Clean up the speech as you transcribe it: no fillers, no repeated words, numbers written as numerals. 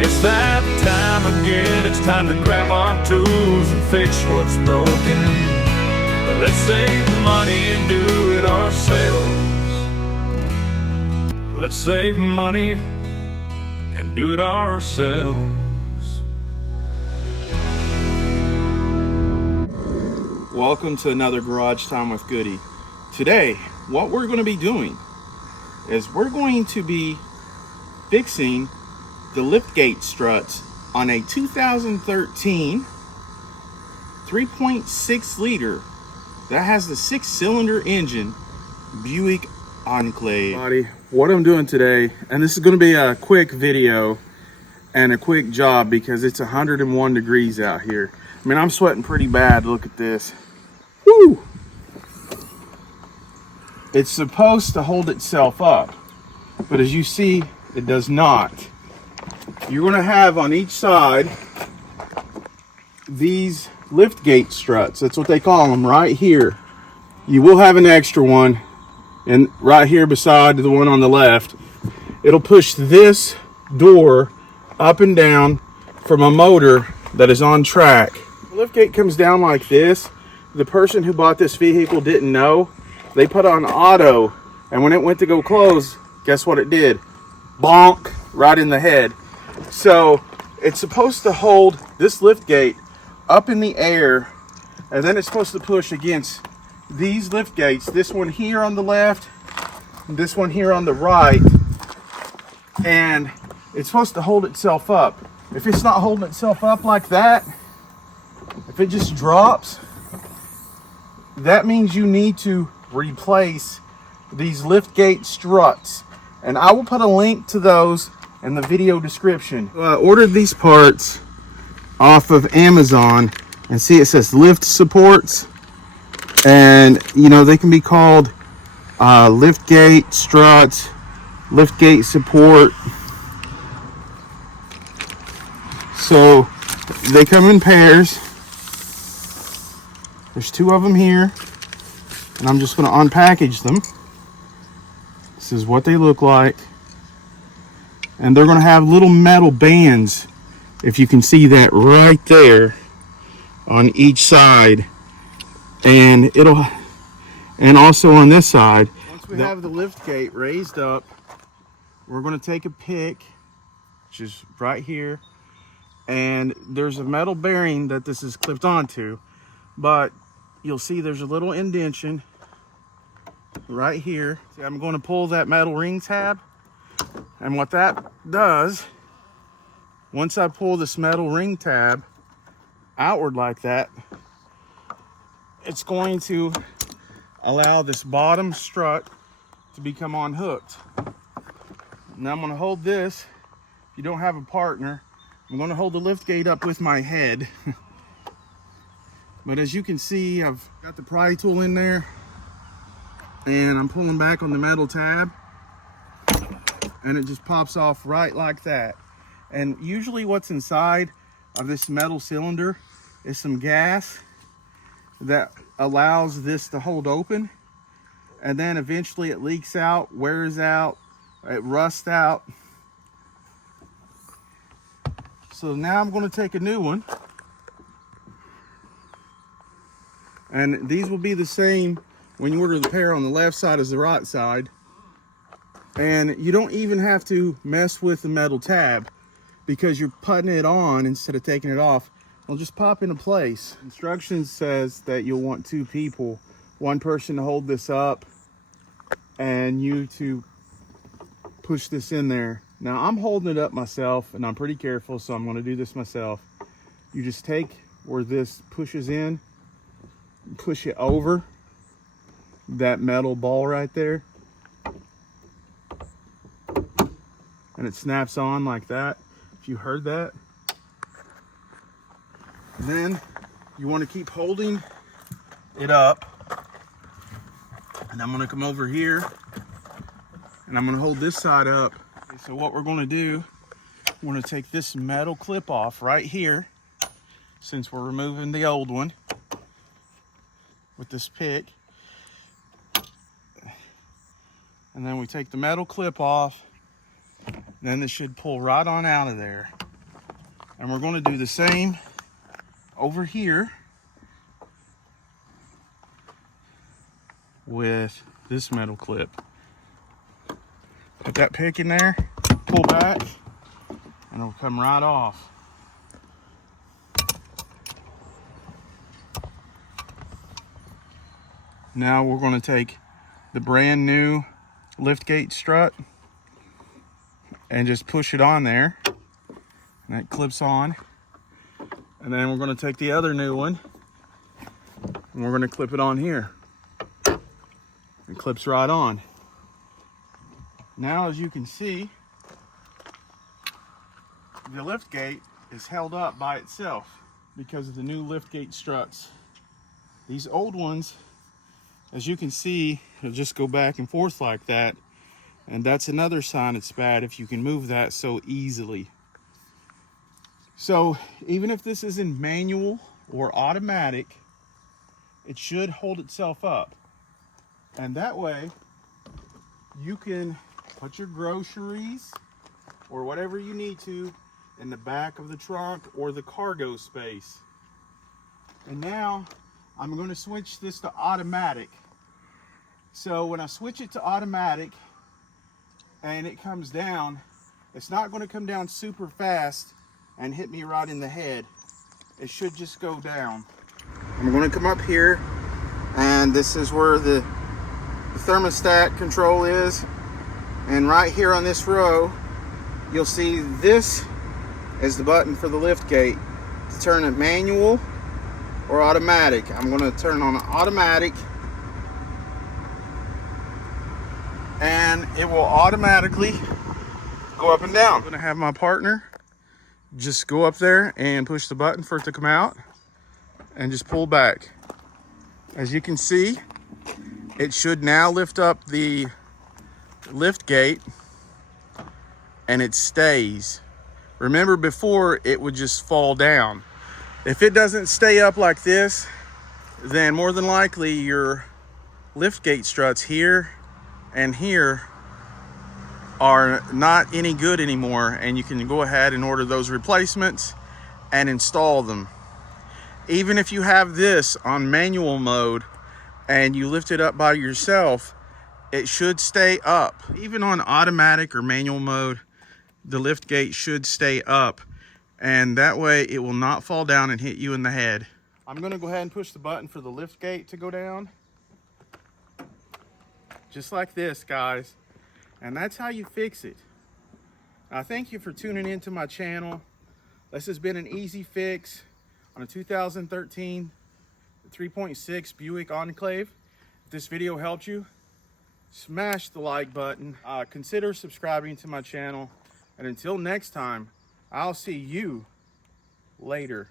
It's that time again, it's time to grab our tools and fix what's broken. Let's save money and do it ourselves. Let's save money and do it ourselves. Welcome to another Garage Time with Goody. Today, what we're going to be doing is we're going to be fixing the Liftgate struts on a 2013 3.6 liter that has the 6-cylinder engine Buick Enclave. What I'm doing today, and this is going to be a quick video and a quick job because it's 101 degrees out here. I mean, I'm sweating pretty bad. Look at this. Woo! It's supposed to hold itself up, but as you see, it does not. You're going to have on each side these Liftgate struts. That's what they call them right here. You will have an extra one, and right here beside the one on the left, it'll push this door up and down from a motor that is on track. The liftgate comes down like this. The person who bought this vehicle didn't know. They put on auto, and when it went to go close, guess what it did? Bonk, right in the head. So it's supposed to hold this liftgate up in the air, and then it's supposed to push against these lift gates, this one here on the left, this one here on the right, and it's supposed to hold itself up. If it's not holding itself up like that, if it just drops, that means you need to replace these Liftgate struts, and I will put a link to those in the video description. I ordered these parts off of Amazon, and see it says lift supports. And you know, they can be called Liftgate struts, Liftgate support. So they come in pairs. There's 2 of them here, and I'm just going to unpackage them. This is what they look like, and they're going to have little metal bands, if you can see that right there, on each side. And also on this side. Once we have the lift gate raised up, we're going to take a pick, which is right here, and there's a metal bearing that this is clipped onto, but you'll see there's a little indentation right here. See, I'm going to pull that metal ring tab, and what that does, once I pull this metal ring tab outward like that, it's going to allow this bottom strut to become unhooked. Now I'm going to hold this. If you don't have a partner, I'm going to hold the lift gate up with my head. But as you can see, I've got the pry tool in there, and I'm pulling back on the metal tab, and it just pops off right like that. And usually what's inside of this metal cylinder is some gas that allows this to hold open, and then eventually it leaks out, wears out, it rusts out. So now I'm going to take a new one, and these will be the same when you order the pair on the left side as the right side. And you don't even have to mess with the metal tab, because you're putting it on instead of taking it off. It'll just pop into place. Instructions says that you'll want 2 people, one person to hold this up and you to push this in there. Now I'm holding it up myself, and I'm pretty careful, so I'm going to do this myself. You just take where this pushes in, push it over that metal ball right there, and it snaps on like that, if you heard that. Then you want to keep holding it up, and I'm going to come over here, and I'm going to hold this side up. Okay, so what we're going to do, we're going to take this metal clip off right here, since we're removing the old one with this pick. And then we take the metal clip off, then this should pull right on out of there. And we're going to do the same over here with this metal clip. Put that pick in there, pull back, and it'll come right off. Now we're going to take the brand new liftgate strut and just push it on there, and that clips on. And then we're going to take the other new one and we're going to clip it on here. It clips right on. Now, as you can see, the liftgate is held up by itself because of the new liftgate struts. These old ones, as you can see, will just go back and forth like that. And that's another sign it's bad if you can move that so easily. So even if this isn't manual or automatic, it should hold itself up. And that way you can put your groceries or whatever you need to in the back of the trunk or the cargo space. And now I'm going to switch this to automatic. So when I switch it to automatic and it comes down, it's not going to come down super fast and hit me right in the head. It should just go down. I'm going to come up here, and this is where the thermostat control is. And right here on this row, you'll see this is the button for the lift gate to turn it manual or automatic. I'm going to turn on automatic, and it will automatically go up and down. I'm going to have my partner just go up there and push the button for it to come out and just pull back. As you can see, it should now lift up the lift gate and it stays. Remember, before it would just fall down. If it doesn't stay up like this, then more than likely your lift gate struts here and here are not any good anymore, and you can go ahead and order those replacements and install them. Even if you have this on manual mode and you lift it up by yourself, it should stay up. Even on automatic or manual mode, the lift gate should stay up, and that way it will not fall down and hit you in the head. I'm going to go ahead and push the button for the lift gate to go down. Just like this, guys. And that's how you fix it. Now, thank you for tuning into my channel. This has been an easy fix on a 2013 3.6 Buick Enclave. If this video helped you, smash the like button. Consider subscribing to my channel. And until next time, I'll see you later.